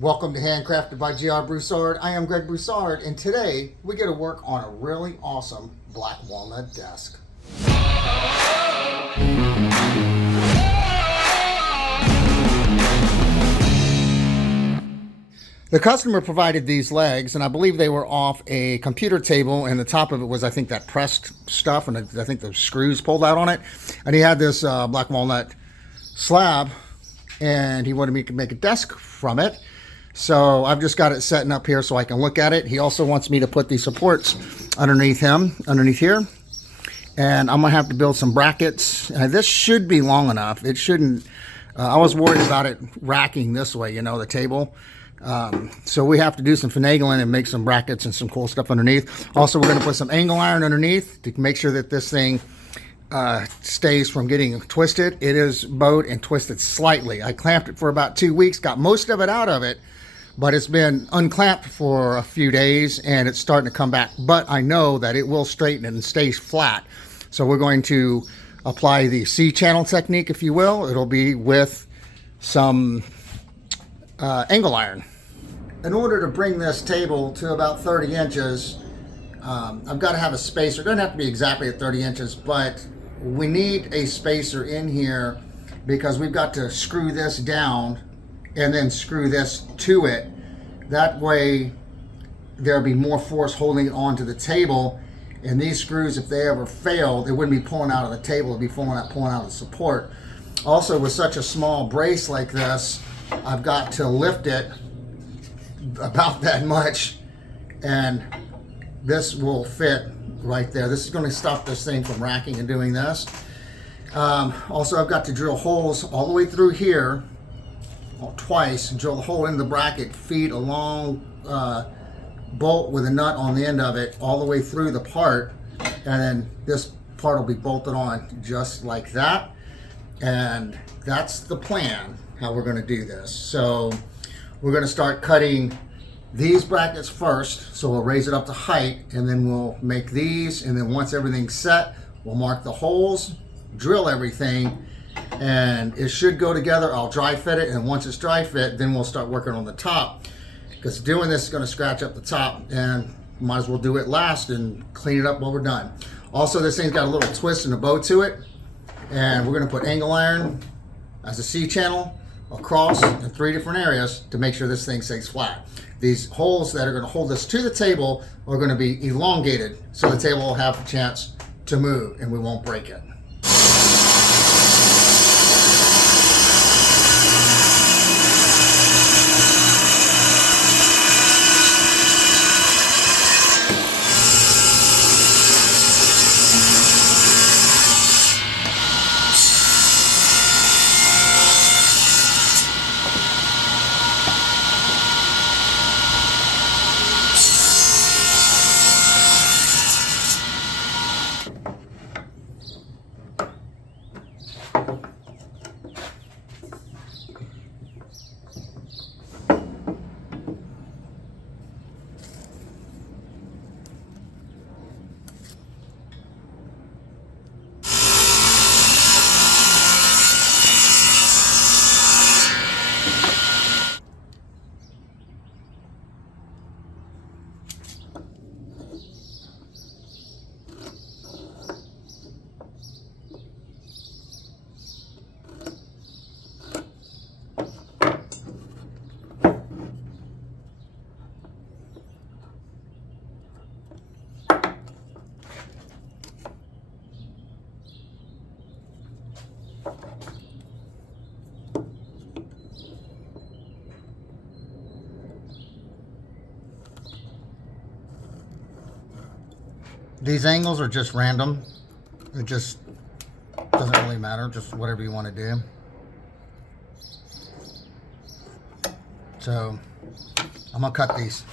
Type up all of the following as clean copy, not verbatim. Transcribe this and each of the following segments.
Welcome to Handcrafted by G.R. Broussard. I am Greg Broussard, and today we get to work on a really awesome black walnut desk. The customer provided these legs, and I believe they were off a computer table, and the top of it was, I think, that pressed stuff, and I think the screws pulled out on it. And he had this black walnut slab, and he wanted me to make a desk from it. So I've just got it setting up here so I can look at it. He also wants me to put these supports underneath here. And I'm gonna have to build some brackets. This should be long enough. It shouldn't, I was worried about it racking this way, you know, the table. So we have to do some finagling and make some brackets and some cool stuff underneath. Also, we're gonna put some angle iron underneath to make sure that this thing stays from getting twisted. It is bowed and twisted slightly. I clamped it for about 2 weeks, got most of it out of it, but it's been unclamped for a few days and it's starting to come back. But I know that it will straighten it and stay flat. So we're going to apply the C-channel technique, if you will. It'll be with some angle iron. In order to bring this table to about 30 inches, I've got to have a spacer. It doesn't have to be exactly at 30 inches, but we need a spacer in here because we've got to screw this down and then screw this to it. That way there'll be more force holding it onto the table, and these screws, if they ever fail, they wouldn't be pulling out of the table, it'd be pulling out of the support. Also, with such a small brace like this, I've got to lift it about that much, and this will fit right there. This is going to stop this thing from racking and doing this. Also, I've got to drill holes all the way through here, twice, drill the hole in the bracket, feed a long bolt with a nut on the end of it all the way through the part, and then this part will be bolted on just like that. And that's the plan, how we're going to do this. So we're going to start cutting these brackets first, so we'll raise it up to height, and then we'll make these, and then once everything's set, we'll mark the holes, drill everything, and it should go together. I'll dry fit it, and once it's dry fit, then we'll start working on the top, because doing this is going to scratch up the top, and might as well do it last and clean it up while we're done. Also, this thing's got a little twist and a bow to it, and we're going to put angle iron as a C-channel across in 3 different areas to make sure this thing stays flat. These holes that are going to hold this to the table are going to be elongated, so the table will have a chance to move and we won't break it. These angles are just random. It just doesn't really matter, just whatever you want to do. So I'm gonna cut these.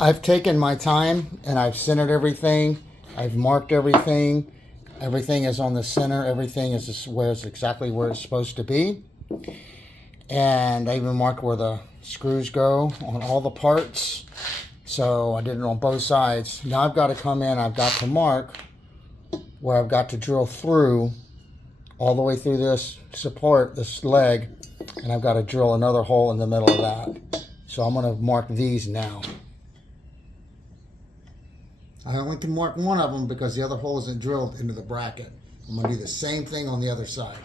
I've taken my time and I've centered everything. I've marked everything. Everything is on the center. Everything is exactly where it's supposed to be. And I even marked where the Screws go on all the parts. So I did it on both sides. Now I've got to come in, I've got to mark where I've got to drill through all the way through this support, this leg, and I've got to drill another hole in the middle of that. So I'm going to mark these now. I only can mark one of them because the other hole isn't drilled into the bracket. I'm going to do the same thing on the other side.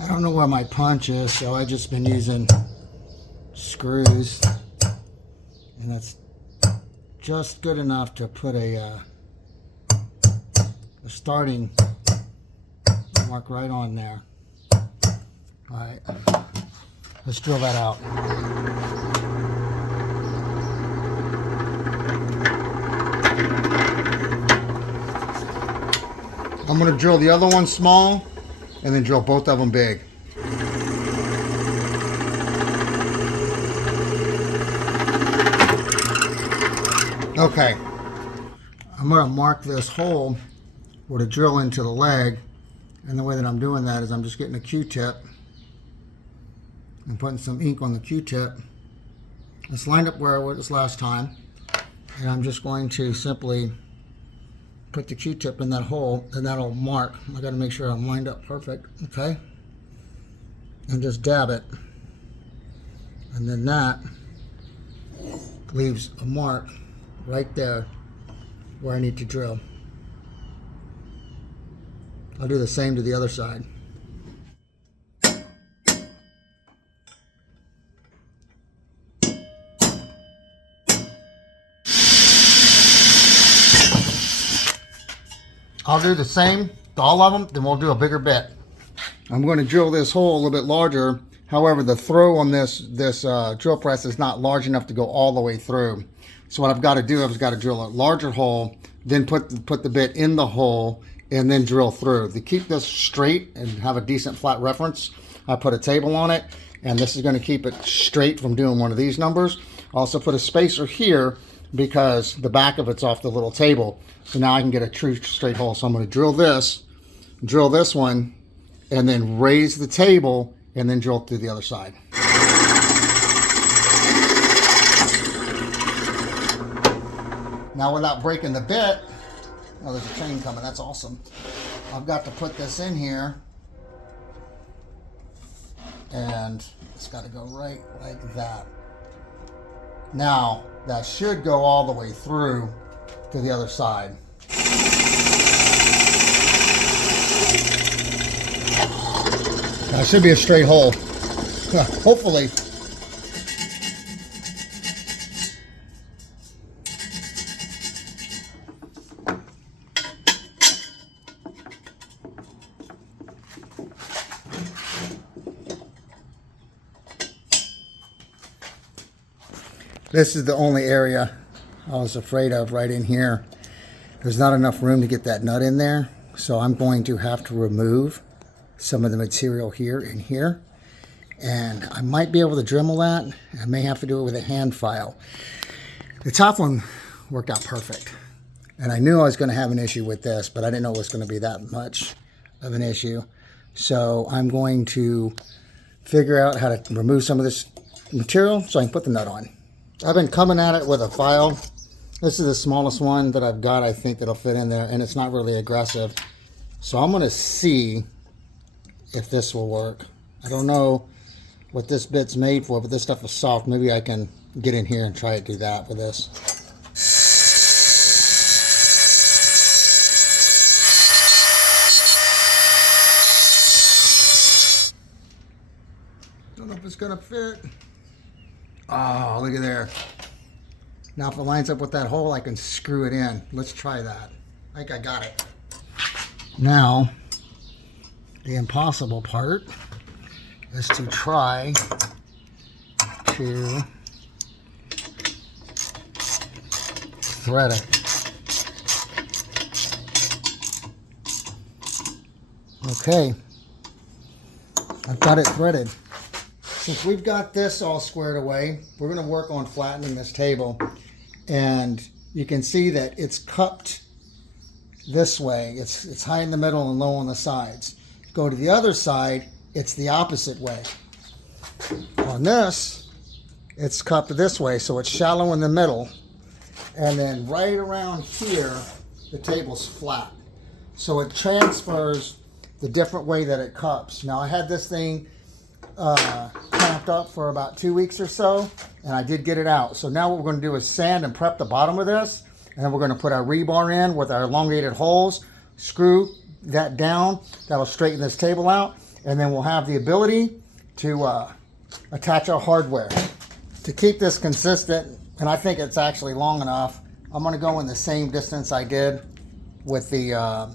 I don't know where my punch is, so I've just been using screws, and that's just good enough to put a starting mark right on there. All right, let's drill that out. I'm going to drill the other one small and then drill both of them big. Okay, I'm going to mark this hole where to drill into the leg, and the way that I'm doing that is I'm just getting a Q-tip and putting some ink on the Q-tip. It's lined up where it was last time, and I'm just going to simply put the Q-tip in that hole, and that'll mark. I got to make sure I'm lined up perfect, okay? And just dab it, and then that leaves a mark right there where I need to drill. I'll do the same to the other side. I'll do the same to all of them, then we'll do a bigger bit. I'm going to drill this hole a little bit larger. However, the throw on this drill press is not large enough to go all the way through. So what I've got to do, I've got to drill a larger hole, then put the bit in the hole, and then drill through. To keep this straight and have a decent flat reference, I put a table on it, and this is going to keep it straight from doing one of these numbers. I also put a spacer here because the back of it's off the little table. So now I can get a true straight hole. So I'm going to drill this one, and then raise the table, and then drill through the other side. Now without breaking the bit, oh, there's a chain coming, that's awesome. I've got to put this in here, and it's got to go right like that. Now, that should go all the way through to the other side. That should be a straight hole, hopefully. This is the only area I was afraid of right in here. There's not enough room to get that nut in there, so I'm going to have to remove some of the material here and here. And I might be able to Dremel that. I may have to do it with a hand file. The top one worked out perfect. And I knew I was going to have an issue with this, but I didn't know it was going to be that much of an issue. So I'm going to figure out how to remove some of this material so I can put the nut on. I've been coming at it with a file. This is the smallest one that I've got, I think, that'll fit in there, and it's not really aggressive. So I'm going to see if this will work. I don't know what this bit's made for, but this stuff is soft. Maybe I can get in here and try to do that with this. Don't know if it's going to fit. Oh, look at there. Now if it lines up with that hole, I can screw it in. Let's try that. I think I got it. Now, the impossible part is to try to thread it. Okay, I've got it threaded. Since we've got this all squared away, we're going to work on flattening this table. And you can see that it's cupped this way. It's high in the middle and low on the sides. Go to the other side, it's the opposite way. On this, it's cupped this way, so it's shallow in the middle. And then right around here, the table's flat. So it transfers the different way that it cups. Now I had this thing clamped up for about 2 weeks or so, and I did get it out. So now what we're going to do is sand and prep the bottom of this, and then we're going to put our rebar in with our elongated holes, screw that down. That'll straighten this table out, and then we'll have the ability to attach our hardware. To keep this consistent, and I think it's actually long enough, I'm going to go in the same distance I did with the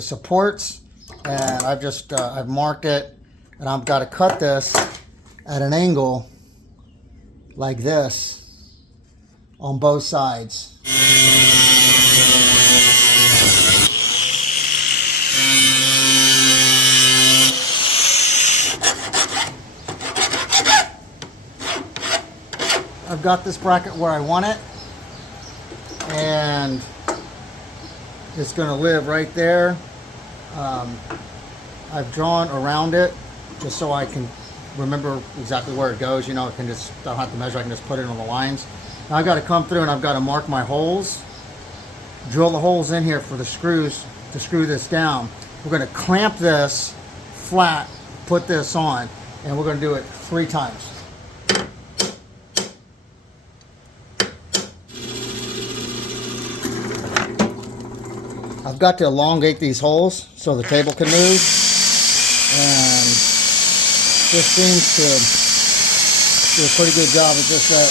supports, and I've marked it, and I've got to cut this at an angle like this on both sides. I've got this bracket where I want it, and it's going to live right there. I've drawn around it just so I can remember exactly where it goes. You know, I don't have to measure, I can just put it on the lines. Now I've got to come through and I've got to mark my holes, drill the holes in here for the screws to screw this down. We're going to clamp this flat, put this on, and we're going to do it 3 times. I've got to elongate these holes so the table can move, and this seems to do a pretty good job. It's just that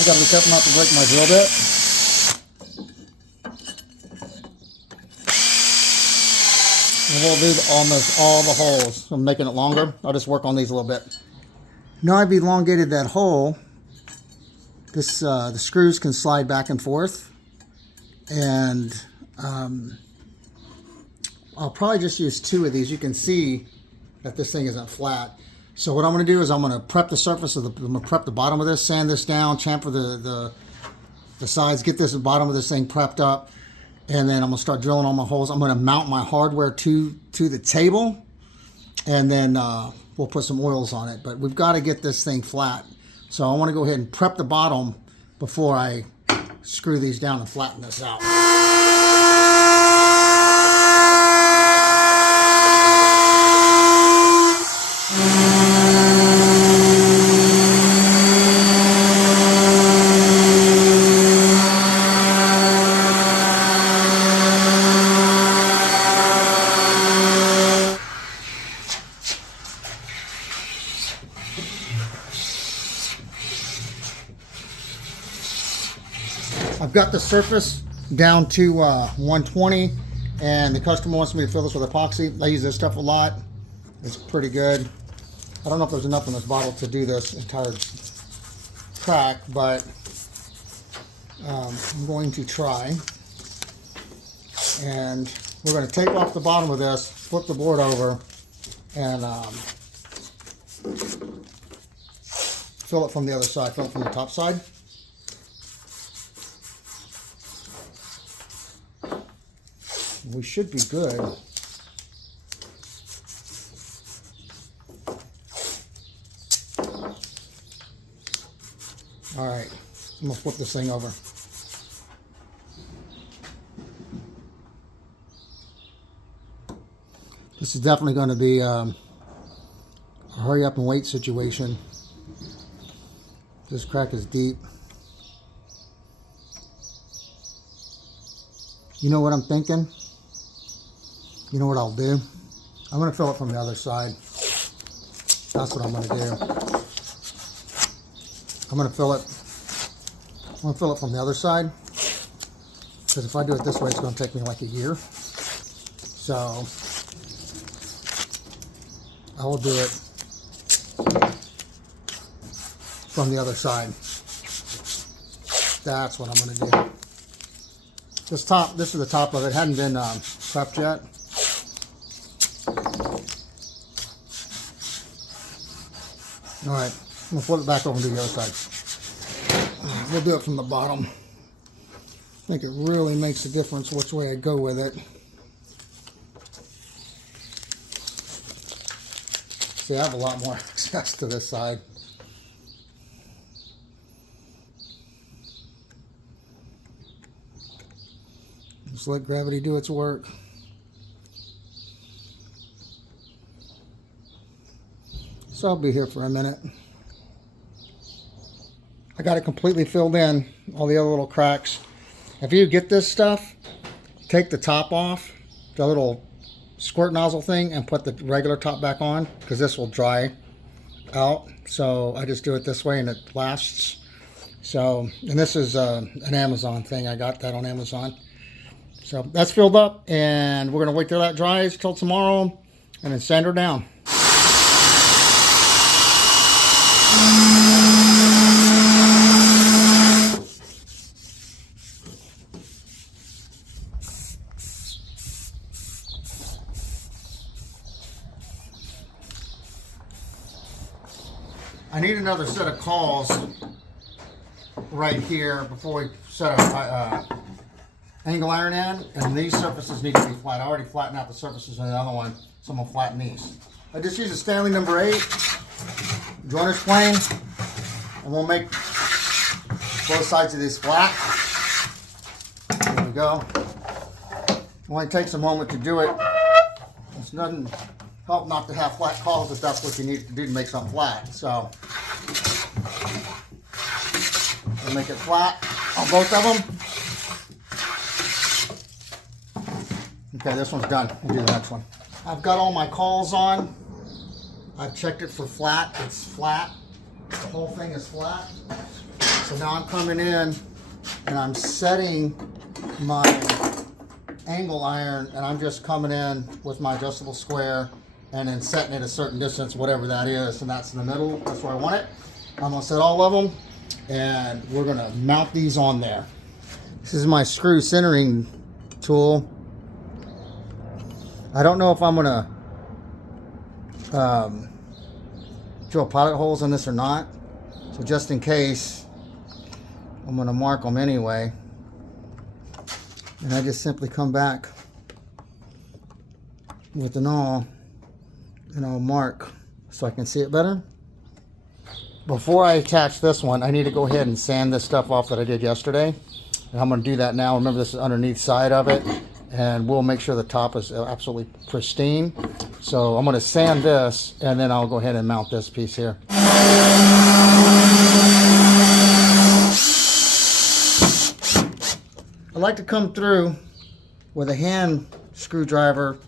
I've got to be careful not to break my drill bit. And we'll do almost all the holes. I'm making it longer. I'll just work on these a little bit. Now I've elongated that hole. The screws can slide back and forth, and I'll probably just use 2 of these. You can see that this thing isn't flat. So what I'm going to do is I'm going to prep the surface of I'm going to prep the bottom of this, sand this down, chamfer the sides, get this bottom of this thing prepped up, and then I'm going to start drilling all my holes. I'm going to mount my hardware to the table, and then we'll put some oils on it. But we've got to get this thing flat. So I want to go ahead and prep the bottom before I screw these down and flatten this out. I've got the surface down to 120, and the customer wants me to fill this with epoxy. I use this stuff a lot. It's pretty good. I don't know if there's enough in this bottle to do this entire track, but I'm going to try. And we're going to tape off the bottom of this, flip the board over, and fill it from the other side, fill it from the top side. We should be good. All right, I'm gonna flip this thing over. This is definitely going to be a hurry up and wait situation. This crack is deep. You know what I'm thinking? You know what I'll do? I'm going to fill it from the other side. That's what I'm going to do. I'm going to fill it from the other side, because if I do it this way, it's going to take me like a year. So I will do it from the other side. That's what I'm going to do. This is the top of it. It hadn't been prepped yet. All right, I'm going to flip it back over and do the other side. We'll do it from the bottom. I think it really makes a difference which way I go with it. See, I have a lot more access to this side. Just let gravity do its work. So I'll be here for a minute. I got it completely filled in, all the other little cracks. If you get this stuff, take the top off, the little squirt nozzle thing, and put the regular top back on, because this will dry out. So I just do it this way and it lasts. So, and this is an Amazon thing. I got that on Amazon. So that's filled up, and we're gonna wait till that dries till tomorrow and then sand her down. I need another set of calls right here before we set a angle iron in, and these surfaces need to be flat. I already flattened out the surfaces on the other one, so I'm gonna flatten these. I just use a Stanley number 8 joiner's plane, and we'll make both sides of these flat. There we go. Only takes a moment to do it. It's nothing help not to have flat calls if that's what you need to do to make something flat. So we'll make it flat on both of them. Okay, this one's done. We'll do the next one. I've got all my calls on. I've checked it for flat. It's flat. The whole thing is flat. So now I'm coming in and I'm setting my angle iron, and I'm just coming in with my adjustable square and then setting it a certain distance, whatever that is, and that's in the middle. That's where I want it. I'm gonna set all of them, and we're gonna mount these on there. This is my screw centering tool. I don't know if I'm gonna drill pilot holes in this or not, so just in case, I'm gonna mark them anyway. And I just simply come back with an awl and I'll mark so I can see it better. Before I attach this one, I need to go ahead and sand this stuff off that I did yesterday. And I'm going to do that now. Remember, this is underneath side of it, and we'll make sure the top is absolutely pristine. So I'm going to sand this, and then I'll go ahead and mount this piece here. I like to come through with a hand screwdriver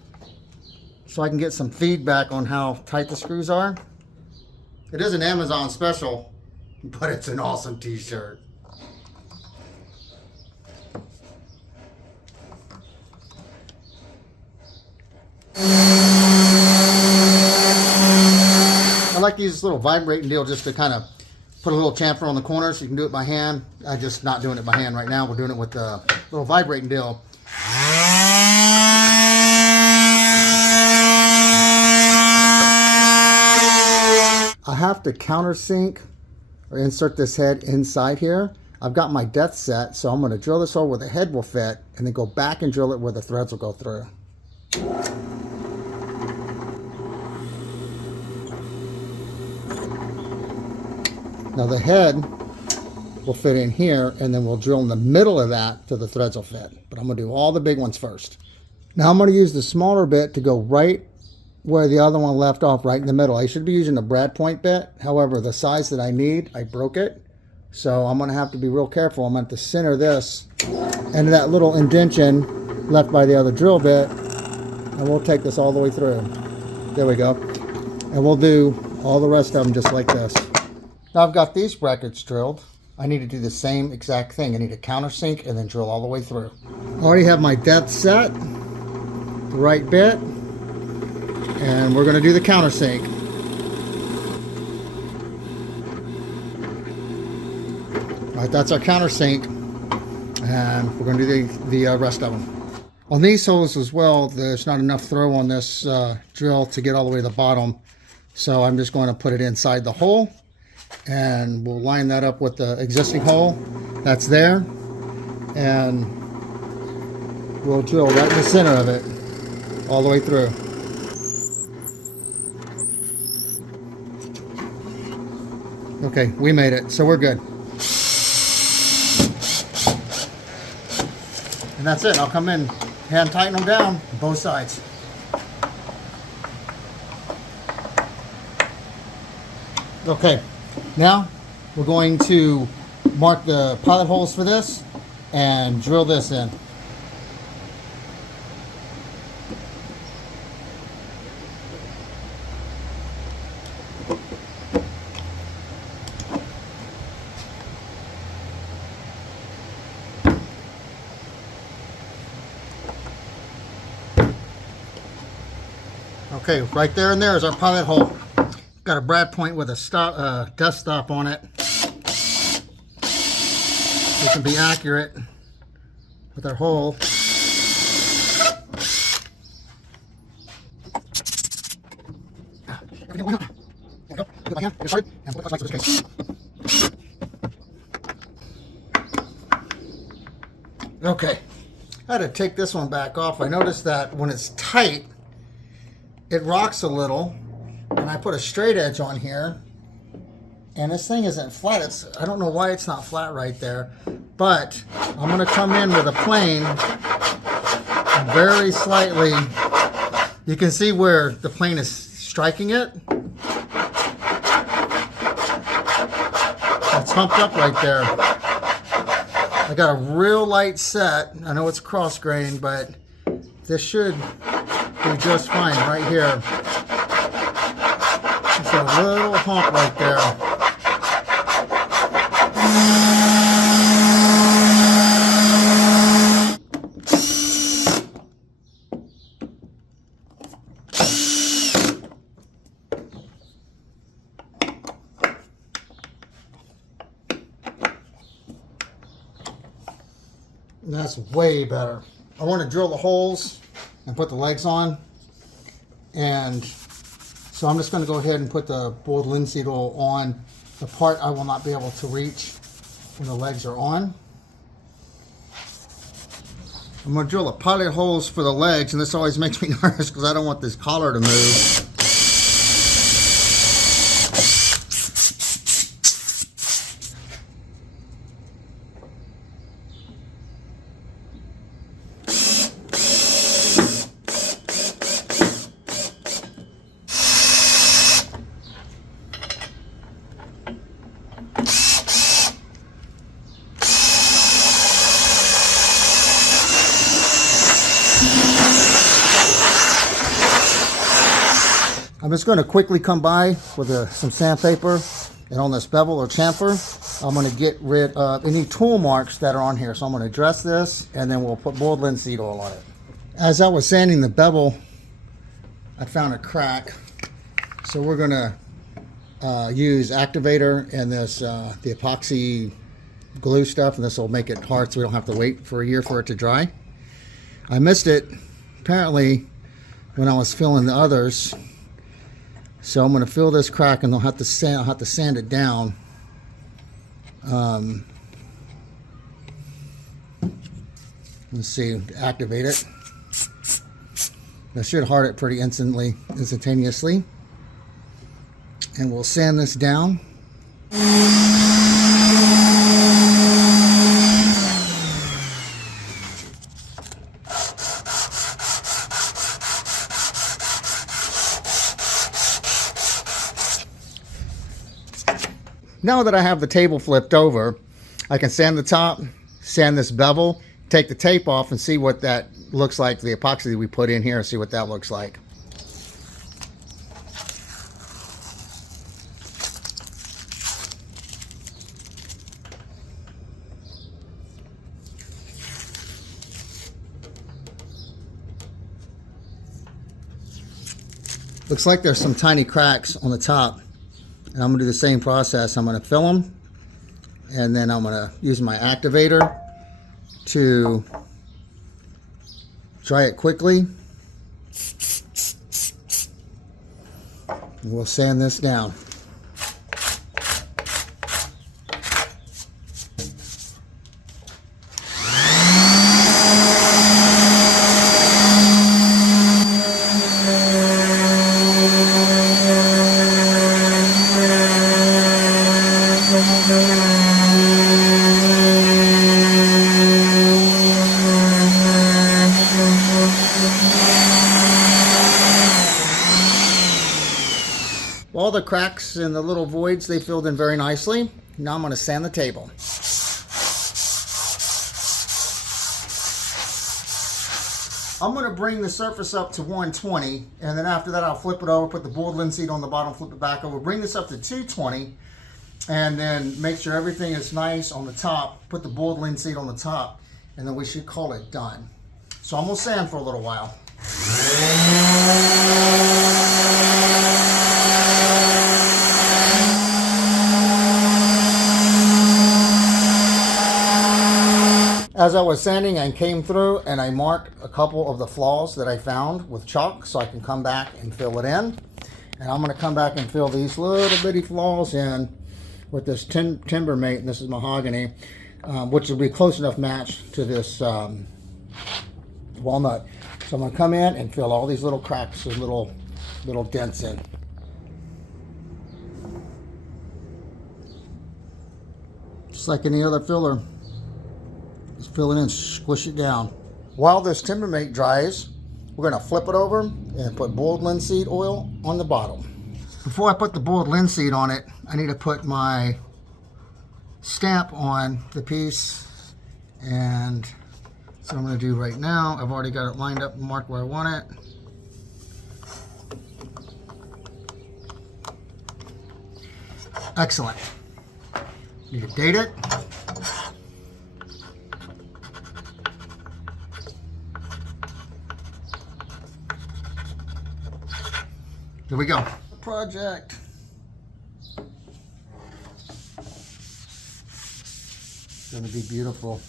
so I can get some feedback on how tight the screws are. It is an Amazon special, but it's an awesome t-shirt. I like to use this little vibrating deal just to kind of put a little chamfer on the corners. You can do it by hand. I'm just not doing it by hand right now. We're doing it with the little vibrating deal. I have to countersink or insert this head inside here. I've got my depth set, so I'm going to drill this hole where the head will fit and then go back and drill it where the threads will go through. Now the head will fit in here, and then we'll drill in the middle of that till the threads will fit. But I'm going to do all the big ones first. Now I'm going to use the smaller bit to go right where the other one left off, right in the middle. I should be using a brad point bit. However, the size that I need, I broke it. So I'm going to have to be real careful. I'm going to have to center this into that little indention left by the other drill bit. And we'll take this all the way through. There we go. And we'll do all the rest of them just like this. Now I've got these brackets drilled. I need to do the same exact thing. I need to countersink and then drill all the way through. I already have my depth set, the right bit, and we're going to do the countersink. All right, that's our countersink, and we're going to do the rest of them. On these holes as well, there's not enough throw on this drill to get all the way to the bottom, so I'm just going to put it inside the hole, and we'll line that up with the existing hole that's there, and we'll drill right in the center of it all the way through. Okay, we made it, so we're good. And And that's it. I'll come in, hand tighten them down, both sides. Okay, now we're going to mark the pilot holes for this and drill this in. Okay, right there and there is our pilot hole. Got a brad point with a dust stop on it. We can be accurate with our hole. Okay, I had to take this one back off. I noticed that when it's tight, it rocks a little, and I put a straight edge on here, and this thing isn't flat. I don't know why it's not flat right there, but I'm going to come in with a plane very slightly. You can see where the plane is striking it. It's humped up right there. I got a real light set. I know it's cross grain, but this should be just fine right here. Just a little hump right there. That's way better. I want to drill the holes and put the legs on, and so I'm just going to go ahead and put the boiled linseed oil on the part I will not be able to reach when the legs are on. I'm going to drill the pilot holes for the legs, and this always makes me nervous because I don't want this collar to move. I'm just going to quickly come by with some sandpaper, and on this bevel or chamfer, I'm going to get rid of any tool marks that are on here. So I'm going to dress this, and then we'll put boiled linseed oil on it. As I was sanding the bevel, I found a crack. So we're going to use activator and this the epoxy glue stuff, and this will make it hard so we don't have to wait for a year for it to dry. I missed it apparently when I was filling the others. So I'm going to fill this crack, and I'll have to sand it down. Let's see, activate it. That should hard it pretty instantaneously. And we'll sand this down. Now that I have the table flipped over, I can sand the top, sand this bevel, take the tape off, and see what that looks like, the epoxy that we put in here, see what that looks like. Looks like there's some tiny cracks on the top. And I'm going to do the same process. I'm going to fill them, and then I'm going to use my activator to dry it quickly. And we'll sand this down. the cracks and the little voids, they filled in very nicely. Now I'm going to sand the table. I'm going to bring the surface up to 120, and then after that I'll flip it over, put the board linseed on the bottom, flip it back over, bring this up to 220, and then make sure everything is nice on the top, put the board linseed on the top, and then we should call it done. So I'm going to sand for a little while. As I was sanding, I came through and I marked a couple of the flaws that I found with chalk so I can come back and fill it in. And I'm going to come back and fill these little bitty flaws in with this timber mate, and this is mahogany, which will be close enough match to this walnut. So I'm going to come in and fill all these little cracks and little dents in. Just like any other filler. Just fill it in, squish it down. While this timber mate dries, we're going to flip it over and put boiled linseed oil on the bottom. Before I put the boiled linseed on it, I need to put my stamp on the piece, and so I'm going to do right now. I've already got it lined up and marked where I want it. Excellent. You can date it. Here we go. Project. It's going to be beautiful.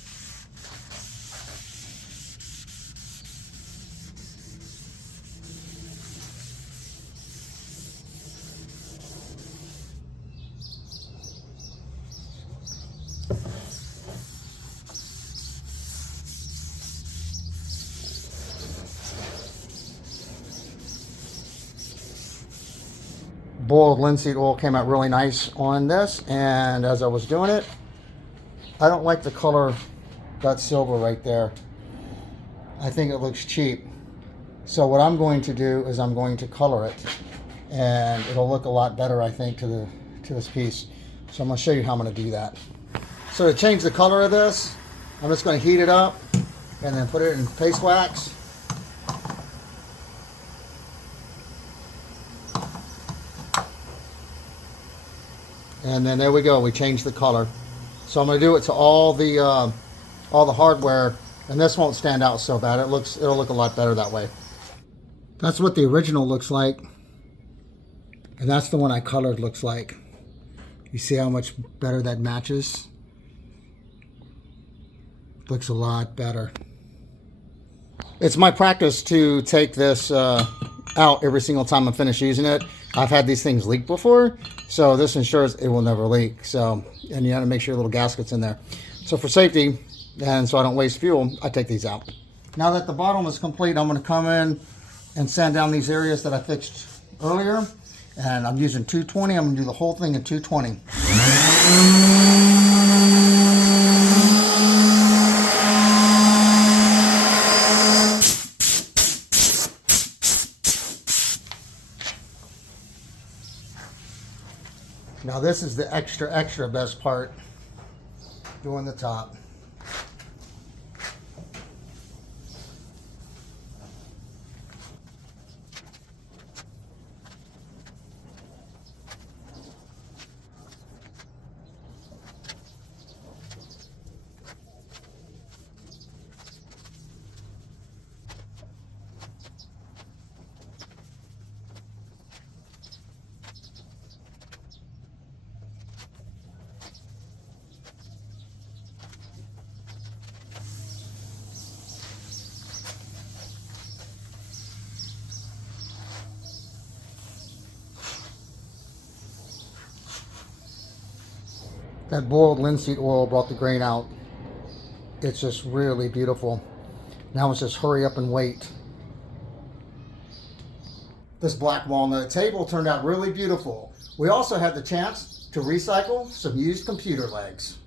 Boiled linseed oil came out really nice on this, and as I was doing it, I don't like the color, that silver right there. I think it looks cheap. So what I'm going to do is I'm going to color it, and it'll look a lot better, I think, to this piece. So I'm going to show you how I'm going to do that. So to change the color of this, I'm just going to heat it up and then put it in paste wax. And then there we go, we changed the color. So I'm going to do it to all the hardware, and this won't stand out so bad. It'll look a lot better that way. That's what the original looks like, and that's the one I colored looks like. You see how much better that matches? Looks a lot better. It's my practice to take this out every single time I'm finished using it. I've had these things leak before, so this ensures it will never leak. So, and you have to make sure your little gasket's in there. So for safety, and so I don't waste fuel, I take these out. Now that the bottom is complete, I'm going to come in and sand down these areas that I fixed earlier. And I'm using 220. I'm going to do the whole thing at 220. Now this is the extra best part, doing the top. That boiled linseed oil brought the grain out. It's just really beautiful. Now it's just hurry up and wait. This black walnut table turned out really beautiful. We also had the chance to recycle some used computer legs.